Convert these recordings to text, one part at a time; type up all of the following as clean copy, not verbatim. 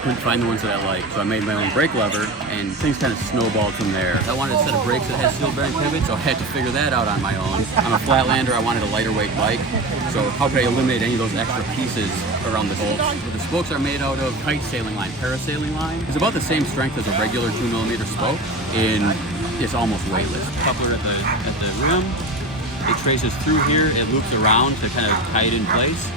couldn't find the ones that I liked, so I made my own brake lever, and things kind of snowballed from there. I wanted a set of brakes that had steel bearing pivots, so I had to figure that out on my own. I'm a flatlander, I wanted a lighter weight bike, so how could I eliminate any of those extra pieces around the bolts? The spokes are made out of kite sailing line, parasailing line. It's about the same strength as a regular 2mm spoke, and it's almost weightless. Coupler at the rim, it traces through here, it loops around to kind of tie it in place.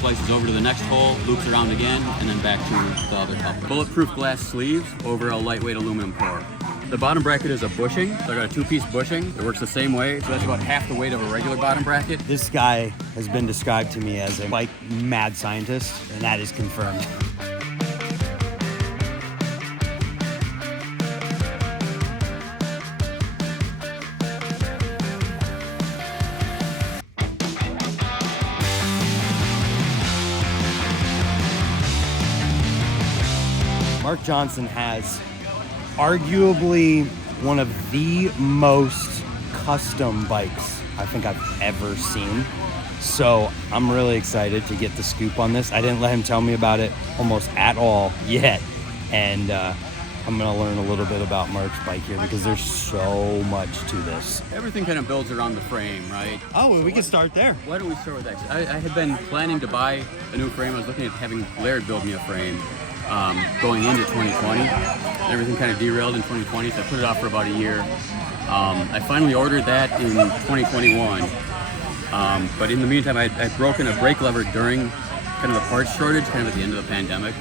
Splices over to the next hole, loops around again, and then back to the other coupler. Bulletproof glass sleeves over a lightweight aluminum core. The bottom bracket is a bushing, so I got a 2-piece bushing. It works the same way, so that's about half the weight of a regular bottom bracket. This guy has been described to me as a bike mad scientist, and that is confirmed. Mark Johnson has arguably one of the most custom bikes I think I've ever seen. So I'm really excited to get the scoop on this. I didn't let him tell me about it almost at all yet. And I'm gonna learn a little bit about Mark's bike here because there's so much to this. Everything kind of builds around the frame, right? Oh, well, we can start there. Why don't we start with that? I had been planning to buy a new frame. I was looking at having Laird build me a frame. Going into 2020. Everything kind of derailed in 2020, so I put it off for about a year. I finally ordered that in 2021, but in the meantime, I'd broken a brake lever during kind of the parts shortage, kind of at the end of the pandemic,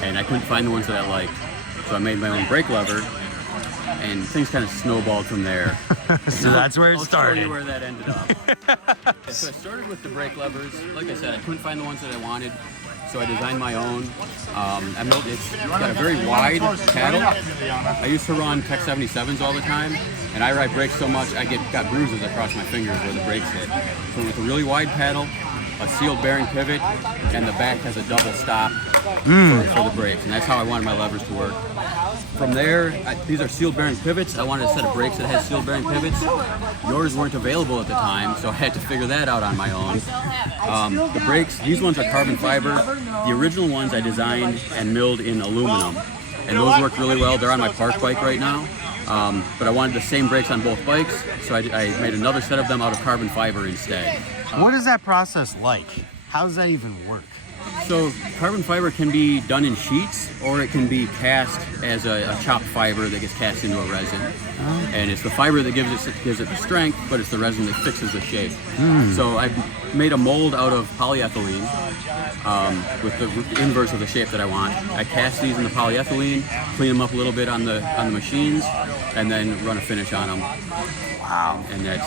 and I couldn't find the ones that I liked. So I made my own brake lever, and things kind of snowballed from there. So that's where it started. I'll show you where that ended up. So I started with the brake levers. Like I said, I couldn't find the ones that I wanted. So I designed my own. It's got a very wide paddle. I used to run Tech 77s all the time, and I ride brakes so much I got bruises across my fingers where the brakes hit. So with a really wide paddle, a sealed bearing pivot, and the back has a double stop for the brakes, and that's how I wanted my levers to work. From there, these are sealed bearing pivots. I wanted a set of brakes that had sealed bearing pivots. Yours weren't available at the time, so I had to figure that out on my own. The brakes, these ones are carbon fiber. The original ones I designed and milled in aluminum, and those work really well. They're on my park bike right now, but I wanted the same brakes on both bikes, so I made another set of them out of carbon fiber instead. What is that process like? How does that even work? So carbon fiber can be done in sheets, or it can be cast as a chopped fiber that gets cast into a resin. And it's the fiber that gives it the strength, but it's the resin that fixes the shape. So I made a mold out of polyethylene with the inverse of the shape that I want. I cast these in the polyethylene, clean them up a little bit on the machines, and then run a finish on them. Wow. And that's...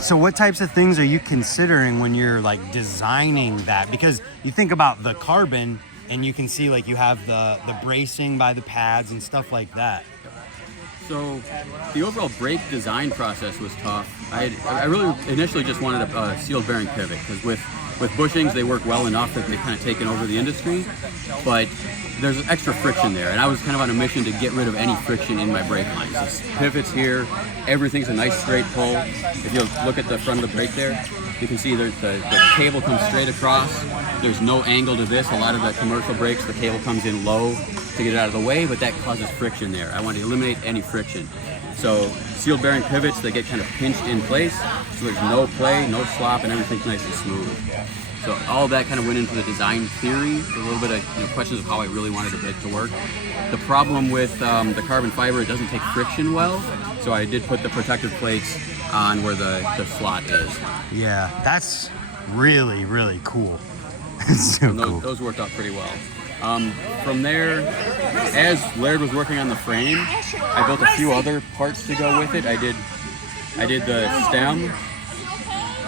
So what types of things are you considering when you're like designing that? Because you think about the carbon and you can see like you have the bracing by the pads and stuff like that. So the overall brake design process was tough. I really initially just wanted a sealed bearing pivot because with bushings they work well enough that they've kind of taken over the industry, but there's extra friction there, and I was kind of on a mission to get rid of any friction in my brake lines. This pivots here, everything's a nice straight pull. If you look at the front of the brake there, you can see the cable comes straight across. There's no angle to this. A lot of the commercial brakes, the cable comes in low to get it out of the way, but that causes friction there. I want to eliminate any friction. So sealed bearing pivots, they get kind of pinched in place, so there's no play, no slop, and everything's nice and smooth. So all of that kind of went into the design theory, a little bit of questions of how I really wanted the bike to work. The problem with the carbon fiber, it doesn't take friction well, so I did put the protective plates on where the slot is. Yeah, that's really, really cool. So cool. Those worked out pretty well. From there, as Laird was working on the frame, I built a few other parts to go with it. I did the stem.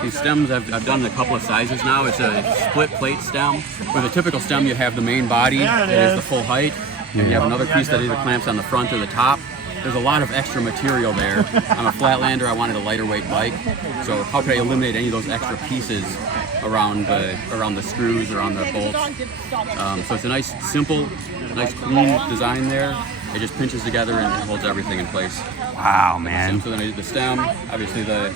These stems I've done in a couple of sizes now. It's a split plate stem. With a typical stem, you have the main body that is the full height, and you have another piece that either clamps on the front or the top. There's a lot of extra material there. I'm a flatlander, I wanted a lighter weight bike, so how could I eliminate any of those extra pieces around the screws, around the bolts? So it's a nice, simple, nice clean design there. it just pinches together and holds everything in place. Wow, man. So then I did the stem, obviously the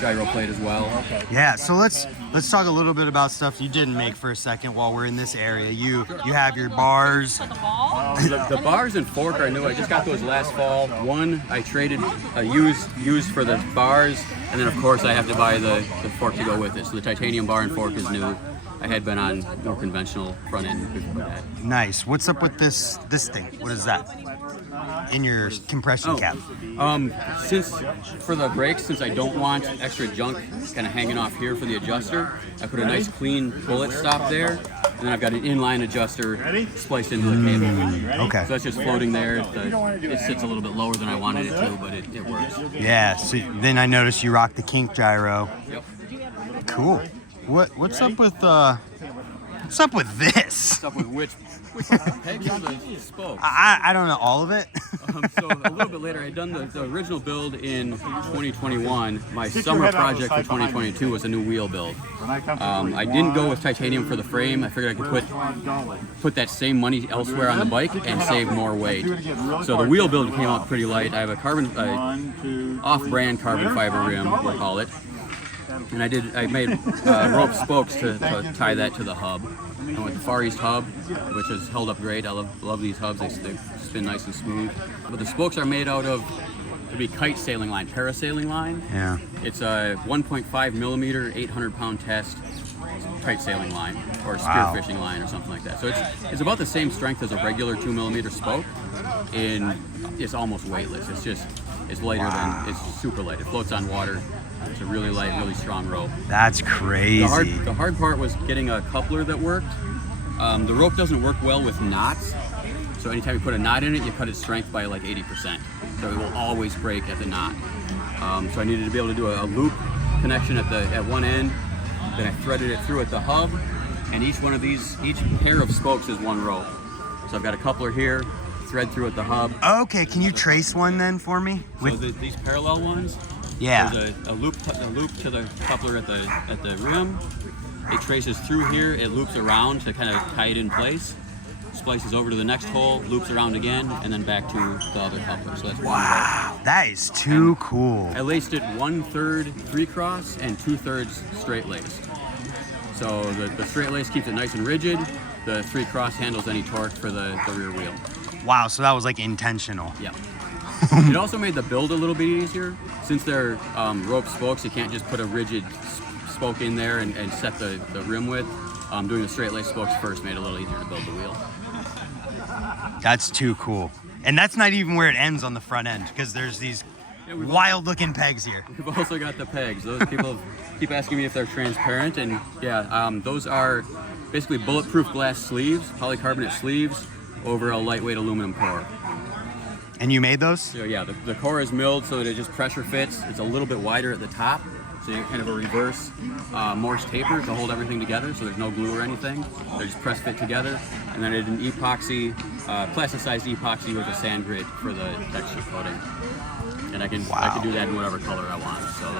gyro plate as well. Yeah, so let's talk a little bit about stuff you didn't make for a second while we're in this area. You have your bars. The bars and fork are new. I just got those last fall. One I traded used for the bars, and then of course I have to buy the fork to go with it. So the titanium bar and fork is new. I had been on more conventional front end before that. Nice. What's up with this thing? What is that? In your compression cap. Since for the brakes, since I don't want extra junk kind of hanging off here for the adjuster, I put a nice clean bullet stop there, and then I've got an inline adjuster spliced into the cable. Okay. So that's just floating there. It sits a little bit lower than I wanted it to, but it works. Yeah. So then I noticed you rock the kink gyro. Yep. Cool. What's up with this? What's up with which pegs or the spokes? I don't know all of it. So a little bit later, I had done the original build in 2021. My summer project for 2022 was a new wheel build. I didn't go with titanium for the frame. I figured I could put that same money elsewhere on the bike and save more weight. So the wheel build came out pretty light. I have a off-brand carbon fiber rim, we'll call it. And I made rope spokes to tie that to the hub. I went with the Far East hub, which has held up great. I love these hubs. They spin nice and smooth. But the spokes are made out of, it'd be kite sailing line, parasailing line. Yeah. It's a 1.5 millimeter, 800-pound test kite sailing line, or spearfishing line, or something like that. So it's about the same strength as a regular 2 millimeter spoke, and it's almost weightless. It's lighter than, it's super light. It floats on water. It's a really light, really strong rope. That's crazy. The hard part was getting a coupler that worked. The rope doesn't work well with knots, so anytime you put a knot in it, you cut its strength by like 80%. So it will always break at the knot. So I needed to be able to do a loop connection at one end. Then I threaded it through at the hub, and each pair of spokes is one rope. So I've got a coupler here, thread through at the hub. Okay, can you trace one then for me? So these parallel ones. Yeah. There's a loop to the coupler at the rim. It traces through here. It loops around to kind of tie it in place. Splices over to the next hole, loops around again, and then back to the other coupler. So that's one rope. That is too cool. I laced it 1/3 3-cross and 2/3 straight laced. So the straight lace keeps it nice and rigid. The 3-cross handles any torque for the rear wheel. Wow, so that was like intentional. Yeah. It also made the build a little bit easier. Since they're rope spokes, you can't just put a rigid spoke in there and set the rim width. Doing the straight lace spokes first made it a little easier to build the wheel. That's too cool. And that's not even where it ends on the front end, because there's these wild looking pegs here. We've also got the pegs. Those people keep asking me if they're transparent, and yeah, those are basically bulletproof glass sleeves, polycarbonate sleeves over a lightweight aluminum core. And you made those? So yeah, the core is milled so that it just pressure fits. It's a little bit wider at the top, so you get kind of a reverse Morse taper to hold everything together, so there's no glue or anything. They're just press fit together. And then I did an epoxy, plasticized epoxy with a sand grid for the texture coating. And I can do that in whatever color I want. So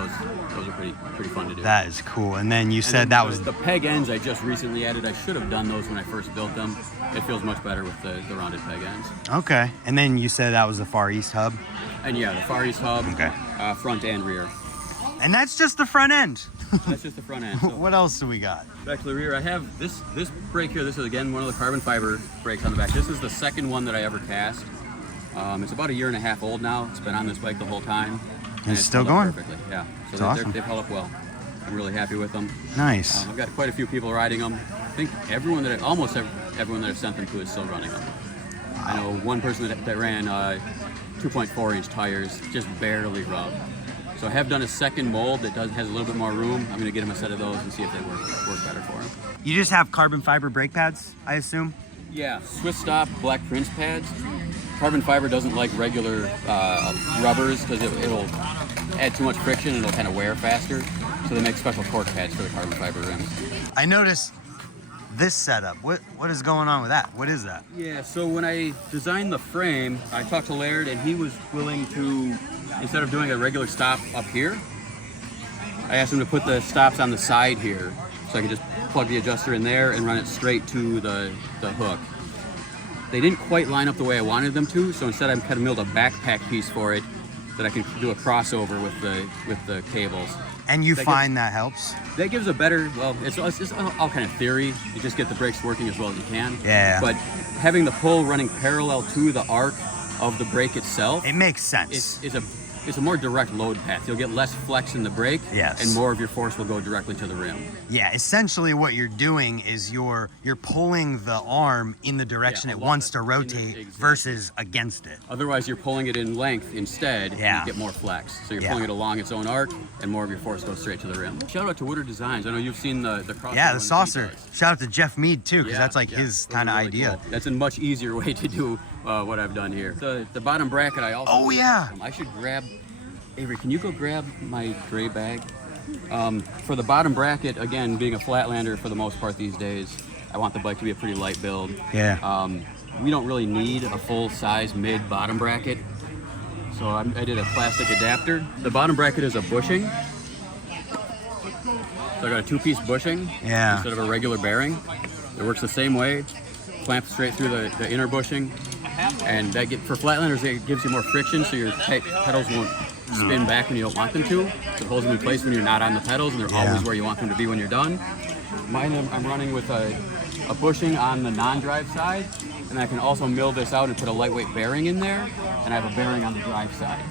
those are pretty fun to do. That is cool. And then you said that was the peg ends I just recently added. I should have done those when I first built them. It feels much better with the rounded peg ends. Okay. And then you said that was the Far East hub? And yeah, the Far East hub, okay. Front and rear. And that's just the front end. That's just the front end. So what else do we got? Back to the rear, I have this brake here. This is again one of the carbon fiber brakes on the back. This is the second one that I ever cast. It's about 1.5 years old now. It's been on this bike the whole time. And it's still going? Perfectly, yeah. So awesome. They've held up well. I'm really happy with them. Nice. I've got quite a few people riding them. I think almost everyone that I've sent them to is still running them. I know one person that ran 2.4-inch tires, just barely rubbed. So I have done a second mold that has a little bit more room. I'm going to get him a set of those and see if they work better for him. You just have carbon fiber brake pads, I assume? Yeah, Swiss Stop Black Prince pads. Carbon fiber doesn't like regular rubbers because it'll add too much friction and it'll kind of wear faster. So they make special torque pads for the carbon fiber rims. I noticed this setup. What is going on with that? What is that? Yeah, so when I designed the frame, I talked to Laird and he was willing to, instead of doing a regular stop up here, I asked him to put the stops on the side here so I could just plug the adjuster in there and run it straight to the hook. they didn't quite line up the way I wanted them to, so instead I kind of milled a backpack piece for it that I can do a crossover with the cables. And you find that helps? That gives a better, well, it's all kind of theory. You just get the brakes working as well as you can. Yeah. But having the pull running parallel to the arc of the brake itself, it makes sense. It's a more direct load path. You'll get less flex in the brake, yes, and more of your force will go directly to the rim. Yeah, essentially what you're doing is you're pulling the arm in the direction it wants to rotate versus against it. Otherwise, you're pulling it in length instead, yeah, and you get more flex. So you're pulling it along its own arc, and more of your force goes straight to the rim. Shout out to Woodard Designs. I know you've seen the crossover. Yeah, the saucer. Shout out to Geoff Meade too, because that's like his kind of really idea. Cool. That's a much easier way to do what I've done here. The bottom bracket I also. Oh yeah. I should grab. Avery, can you go grab my gray bag? For the bottom bracket, again, being a flatlander for the most part these days, I want the bike to be a pretty light build. Yeah. We don't really need a full-size mid-bottom bracket, so I did a plastic adapter. The bottom bracket is a bushing, so I got a two-piece bushing instead of a regular bearing. It works the same way, clamps straight through the inner bushing, and for flatlanders, it gives you more friction, so your pedals won't spin back when you don't want them to. So it holds them in place when you're not on the pedals, and they're always where you want them to be when you're done. Mine, I'm running with a bushing on the non-drive side, and I can also mill this out and put a lightweight bearing in there, and I have a bearing on the drive side.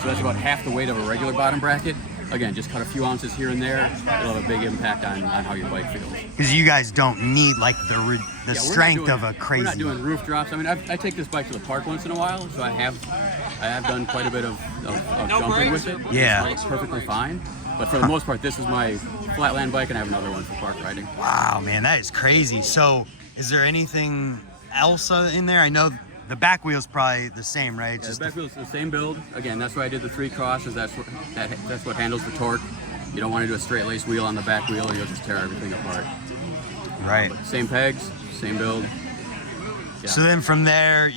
So that's about half the weight of a regular bottom bracket. Again, just cut a few ounces here and there. It'll have a big impact on how your bike feels. Because you guys don't need like the strength of a crazy. We're not doing roof drops. I mean, I take this bike to the park once in a while, so I have done quite a bit of jumping with it. Yeah. It's perfectly fine. But for the most part, this is my flatland bike, and I have another one for park riding. Wow, man, that is crazy. So, is there anything else in there? I know the back wheel's probably the same, right? The back wheel's the same build. Again, that's why I did the 3 crosses. That's what handles the torque. You don't want to do a straight lace wheel on the back wheel, or you'll just tear everything apart. Right. Same pegs, same build. Yeah. So then from there,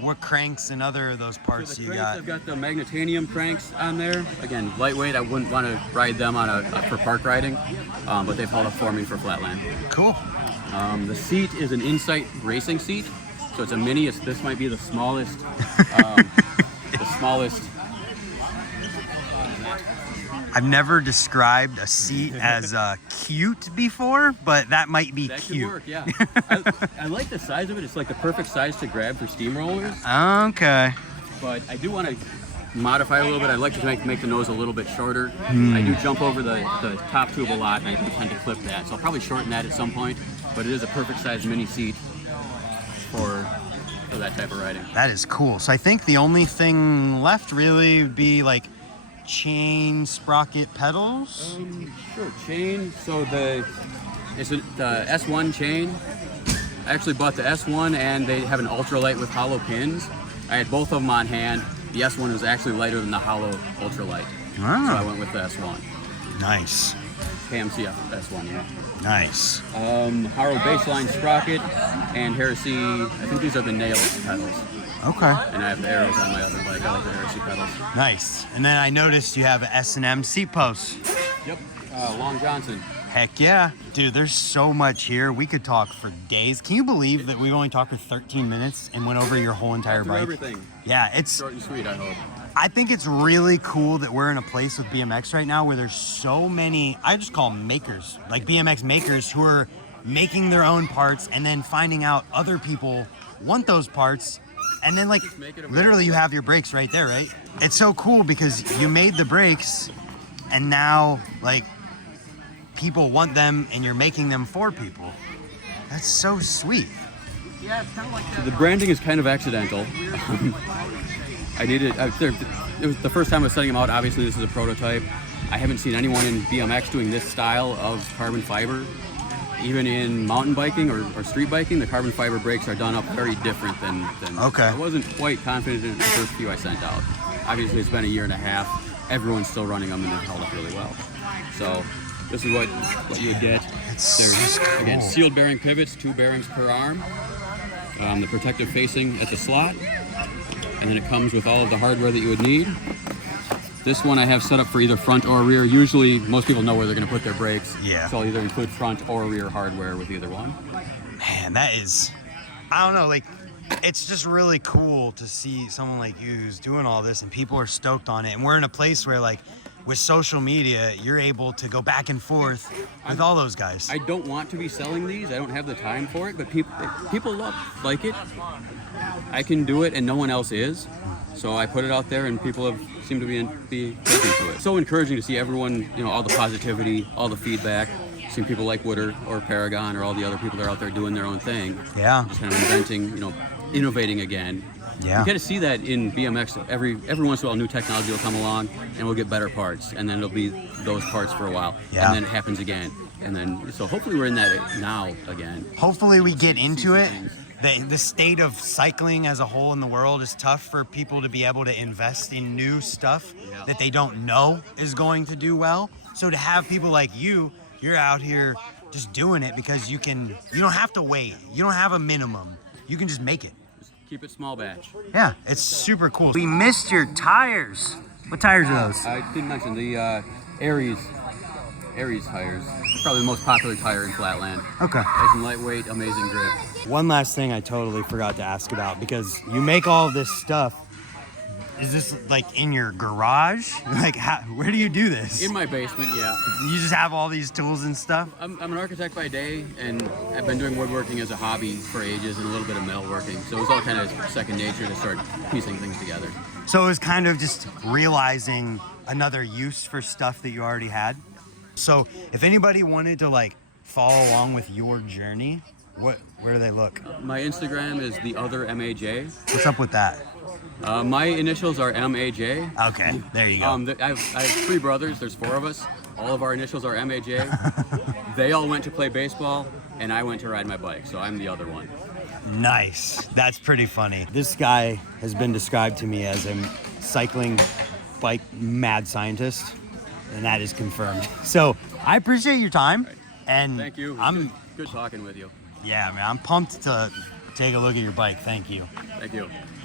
what cranks and other of those parts you got? I've got the magnetanium cranks on there. Again, lightweight. I wouldn't want to ride them for park riding, but they've held up for me for flatland. Cool. The seat is an Insight racing seat, so it's a mini. This might be the smallest. I've never described a seat as cute before, but that might be that cute. Could work, yeah. I like the size of it. It's like the perfect size to grab for steamrollers. Okay. But I do want to modify it a little bit. I'd like to make the nose a little bit shorter. I do jump over the top tube a lot, and I do tend to clip that. So I'll probably shorten that at some point, but it is a perfect size mini seat for that type of riding. That is cool. So I think the only thing left really would be like chain sprocket pedals. Sure, chain. So it's the S1 chain. I actually bought the S1, and they have an ultralight with hollow pins. I had both of them on hand. The S1 was actually lighter than the hollow ultralight, so I went with the S1. Nice. KMC S1, yeah. Nice. Haro baseline sprocket and Heresy. I think these are the nails pedals. Okay. And I have the arrows on my other bike. I like the Heresy pedals. Nice. And then I noticed you have S&M seat posts. Yep. Long Johnson. Heck yeah. Dude, there's so much here. We could talk for days. Can you believe that we've only talked for 13 minutes and went over your whole entire bike? Everything. Yeah, it's short and sweet, I hope. I think it's really cool that we're in a place with BMX right now where there's so many, I just call them makers, like BMX makers who are making their own parts and then finding out other people want those parts. And then like literally you have your brakes right there, right? It's so cool because you made the brakes and now like people want them and you're making them for people. That's so sweet. Yeah, it's kind of like that. The branding is kind of accidental. It was the first time I was setting them out. Obviously, this is a prototype. I haven't seen anyone in BMX doing this style of carbon fiber. Even in mountain biking or street biking, the carbon fiber brakes are done up very different than Okay. I wasn't quite confident in the first few I sent out. Obviously, it's been a year and a half. Everyone's still running them, and they've held up really well. So this is what you would get. There's, cool. Again, sealed bearing pivots, 2 bearings per arm. The protective facing at the slot. And then it comes with all of the hardware that you would need. This one I have set up for either front or rear. Usually, most people know where they're going to put their brakes. Yeah. So I'll either include front or rear hardware with either one. Man, that is, I don't know, like it's just really cool to see someone like you who's doing all this and people are stoked on it. And we're in a place where, like, with social media, you're able to go back and forth with all those guys. I don't want to be selling these. I don't have the time for it, but people like it. I can do it, and no one else is. So I put it out there, and people seem to be taking to it. So encouraging to see everyone, all the positivity, all the feedback. Seeing people like Woodard or Paragon or all the other people that are out there doing their own thing. Yeah. Just kind of inventing, innovating again. Yeah. You get to see that in BMX. Every once in a while, new technology will come along, and we'll get better parts, and then it'll be those parts for a while, Yeah. and then it happens again, and then so hopefully we're in that now again. Hopefully we get into it. things. The state of cycling as a whole in the world is tough for people to be able to invest in new stuff that they don't know is going to do well. So to have people like you, you're out here just doing it because you don't have to wait. You don't have a minimum. You can just make it. Keep it small batch. Yeah, it's super cool. We missed your tires. What tires are those? I didn't mention the Aries tires. Probably the most popular tire in Flatland. Okay. Nice and lightweight, amazing grip. One last thing I totally forgot to ask about, because you make all this stuff. Is this like in your garage? Like, where do you do this? In my basement, yeah. You just have all these tools and stuff? I'm an architect by day, and I've been doing woodworking as a hobby for ages and a little bit of metalworking. So it was all kind of second nature to start piecing things together. So it was kind of just realizing another use for stuff that you already had. So if anybody wanted to like follow along with your journey, where do they look? My Instagram is the other MAJ. What's up with that? My initials are MAJ. Okay, there you go. I have 3 brothers. There's 4 of us. All of our initials are MAJ. They all went to play baseball, and I went to ride my bike, so I'm the other one. Nice. That's pretty funny. This guy has been described to me as a cycling bike mad scientist, and that is confirmed. So I appreciate your time. Right. And Thank you. Good talking with you. Yeah, man, I'm pumped to take a look at your bike. Thank you. Thank you.